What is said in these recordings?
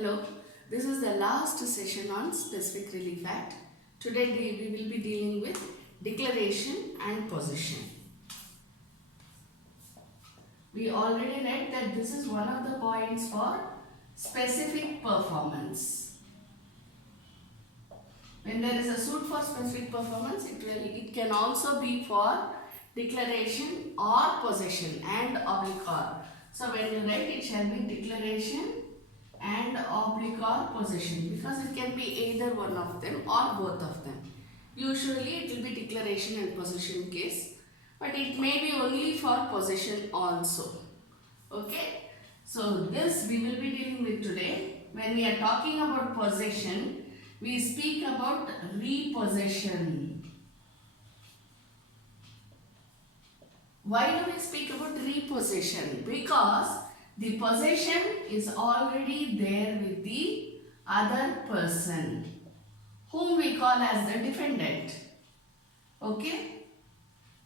Hello, this is the last session on Specific Relief Act. Today we will be dealing with declaration and possession. We already read that this is one of the points for specific performance. When there is a suit for specific performance, it can also be for declaration or possession and oblique or. So when you write, it shall be declaration and oblique or possession, because it can be either one of them or both of them. Usually it will be declaration and possession case, but it may be only for possession also. Okay, so this we will be dealing with today. When we are talking about possession, we speak about repossession. Why do we speak about repossession? Because the possession is already there with the other person, whom we call as the defendant. Okay?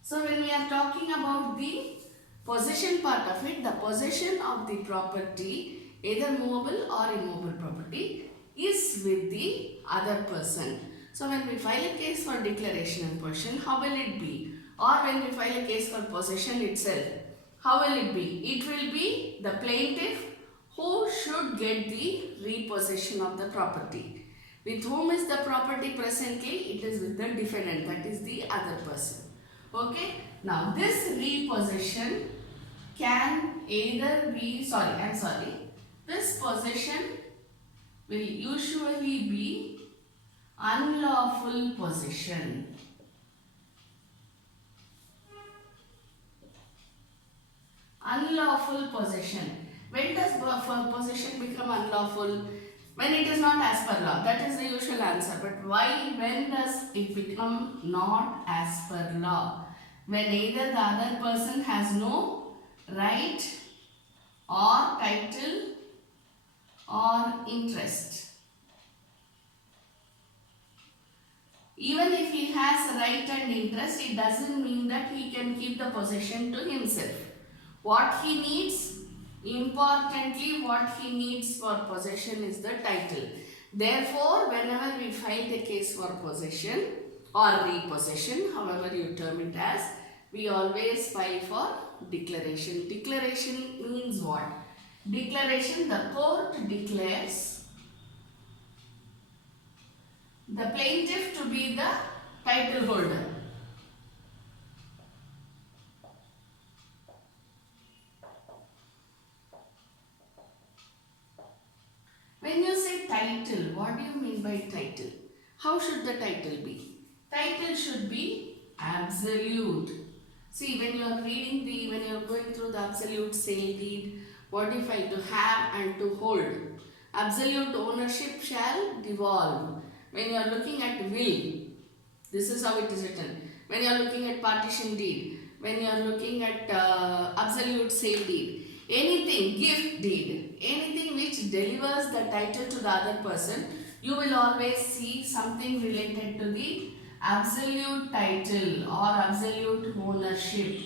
So when we are talking about the possession part of it, the possession of the property, either movable or immovable property, is with the other person. So when we file a case for declaration and possession, how will it be? Or when we file a case for possession itself, how will it be? It will be the plaintiff who should get the repossession of the property. With whom is the property presently? It is with the defendant, that is the other person. Okay. Now this repossession can either be, this possession will usually be unlawful possession. Unlawful possession. When does possession become unlawful? When it is not as per law. That is the usual answer. But why? When does it become not as per law? When either the other person has no right or title or interest. Even if he has right and interest, it doesn't mean that he can keep the possession to himself. What he needs, importantly, what he needs for possession is the title. Therefore, whenever we file the case for possession or repossession, however you term it as, we always file for declaration. Declaration means what? Declaration, the court declares the plaintiff to be the title holder. When you say title, what do you mean by title? How should the title be? Title should be absolute. See, when you are reading when you are going through the absolute sale deed, what if I to have and to hold? Absolute ownership shall devolve. When you are looking at will, this is how it is written. When you are looking at partition deed, when you are looking at absolute sale deed, anything, gift deed, anything which delivers the title to the other person, you will always see something related to the absolute title or absolute ownership.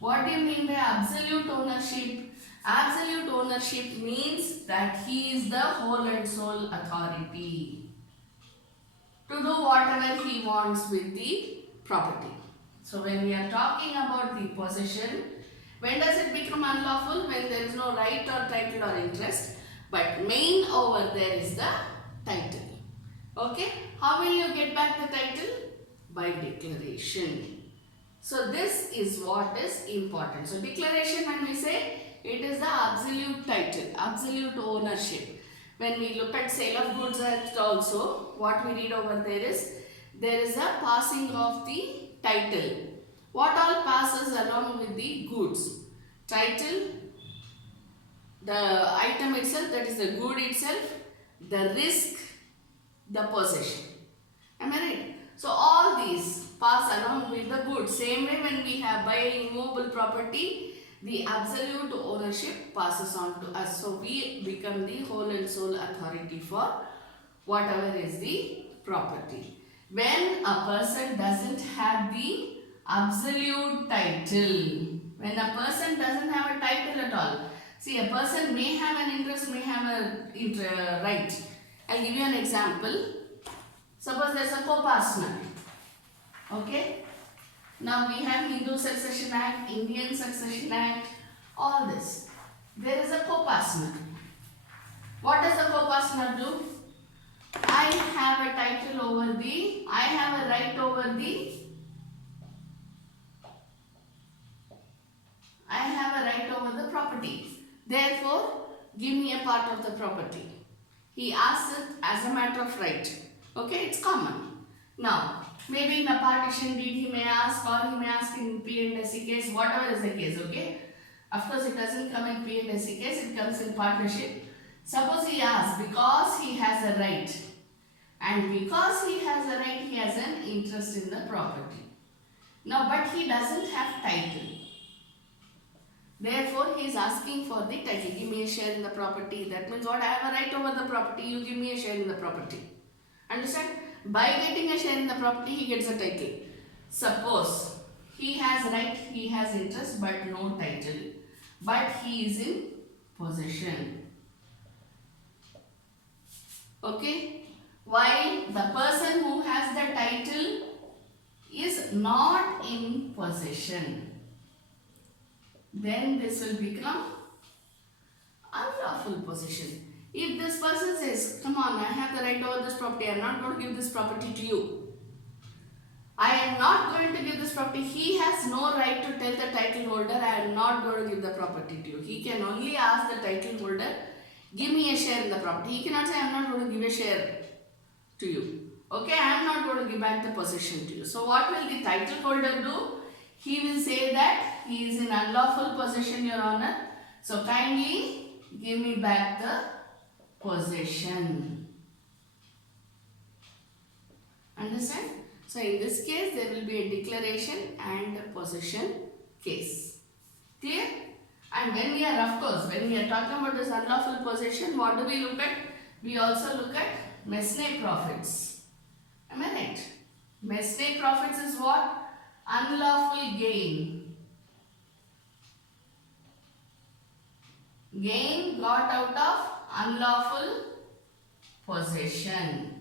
What do you mean by absolute ownership? Absolute ownership means that he is the whole and sole authority to do whatever he wants with the property. So when we are talking about the possession, when does it become unlawful? When there is no right or title or interest. But main over there is the title. Okay. How will you get back the title? By declaration. So this is what is important. So declaration, when we say, it is the absolute title, absolute ownership. When we look at Sale of Goods Act also, what we read over there is a passing of the title. What all passes along with the goods? Title, the item itself, that is the good itself, the risk, the possession. Am I right? So all these pass along with the goods. Same way when we have buy immovable property, the absolute ownership passes on to us. So we become the whole and sole authority for whatever is the property. When a person doesn't have the absolute title, when a person doesn't have a title at all, see, a person may have an interest, may have right. I'll give you an example. Suppose there's a co-partner. Okay. Now we have Hindu Succession Act, Indian Succession Act, all this. There is a co-partner. What does the co-partner do? I have a title over the, I have a right over the, I have a right over the property. Therefore, give me a part of the property. He asks it as a matter of right. Okay, it's common. Now, maybe in a partition deed he may ask, or he may ask in P and SC case, whatever is the case, okay? Of course, it doesn't come in P and SC case, it comes in partnership. Suppose he asks, because he has a right, and because he has a right, he has an interest in the property. Now, but he doesn't have title. Therefore, he is asking for the title. Give me a share in the property. That means what? I have a right over the property. You give me a share in the property. Understand? By getting a share in the property, he gets a title. Suppose he has right, he has interest, but no title. But he is in possession. Okay? While the person who has the title is not in possession, then this will become unlawful possession. If this person says, come on, I have the right over this property, I am not going to give this property to you. I am not going to give this property. He has no right to tell the title holder, I am not going to give the property to you. He can only ask the title holder, give me a share in the property. He cannot say, I am not going to give a share to you. Okay, I am not going to give back the possession to you. So what will the title holder do? He will say that he is in unlawful possession, Your Honor. So kindly give me back the possession. Understand? So in this case, there will be a declaration and a possession case. Clear? And when we are, of course, when we are talking about this unlawful possession, what do we look at? We also look at mesne profits. Am I right? Mesne profits is what? Unlawful gain. Gain got out of unlawful possession.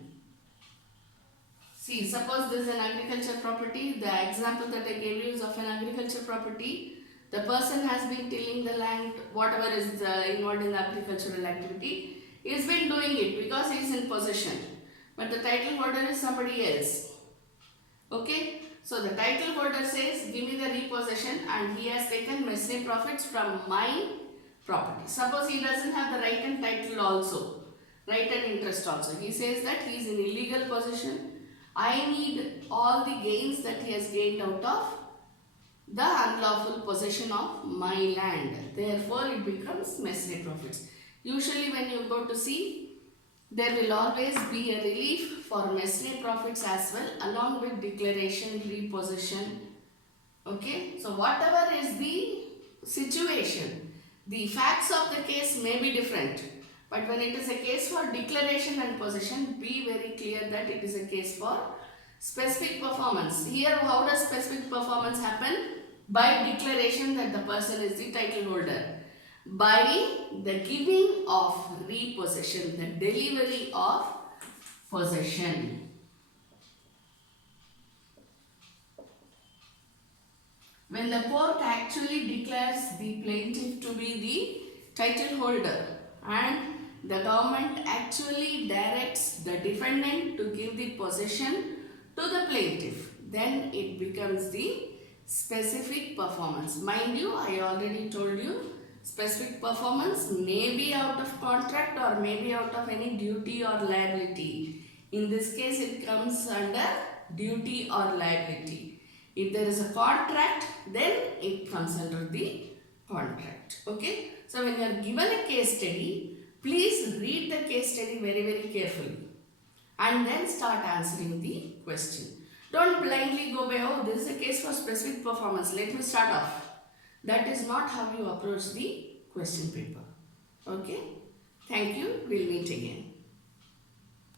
See, suppose this is an agriculture property. The example that I gave you is of an agriculture property. The person has been tilling the land, whatever is involved in the agricultural activity. He has been doing it because he is in possession. But the title holder is somebody else. Okay? So the title holder says, give me the repossession, and he has taken mesne profits from my property. Suppose he doesn't have the right and title also, right and interest also. He says that he is in illegal possession. I need all the gains that he has gained out of the unlawful possession of my land. Therefore, it becomes mesne profits. Usually when you go to see, there will always be a relief for mesne profits as well, along with declaration, repossession. Okay, so whatever is the situation, the facts of the case may be different, but when it is a case for declaration and possession, be very clear that it is a case for specific performance. Here, how does specific performance happen? By declaration that the person is the title holder. By the giving of repossession, the delivery of possession. When the court actually declares the plaintiff to be the title holder and the government actually directs the defendant to give the possession to the plaintiff, then it becomes the specific performance. Mind you, I already told you, specific performance may be out of contract or may be out of any duty or liability. In this case, it comes under duty or liability. If there is a contract, then it comes under the contract. Okay. So when you are given a case study, please read the case study very, very carefully and then start answering the question. Don't blindly go by, oh, this is a case for specific performance, let me start off. That is not how you approach the question paper. Okay. Thank you. We'll meet again.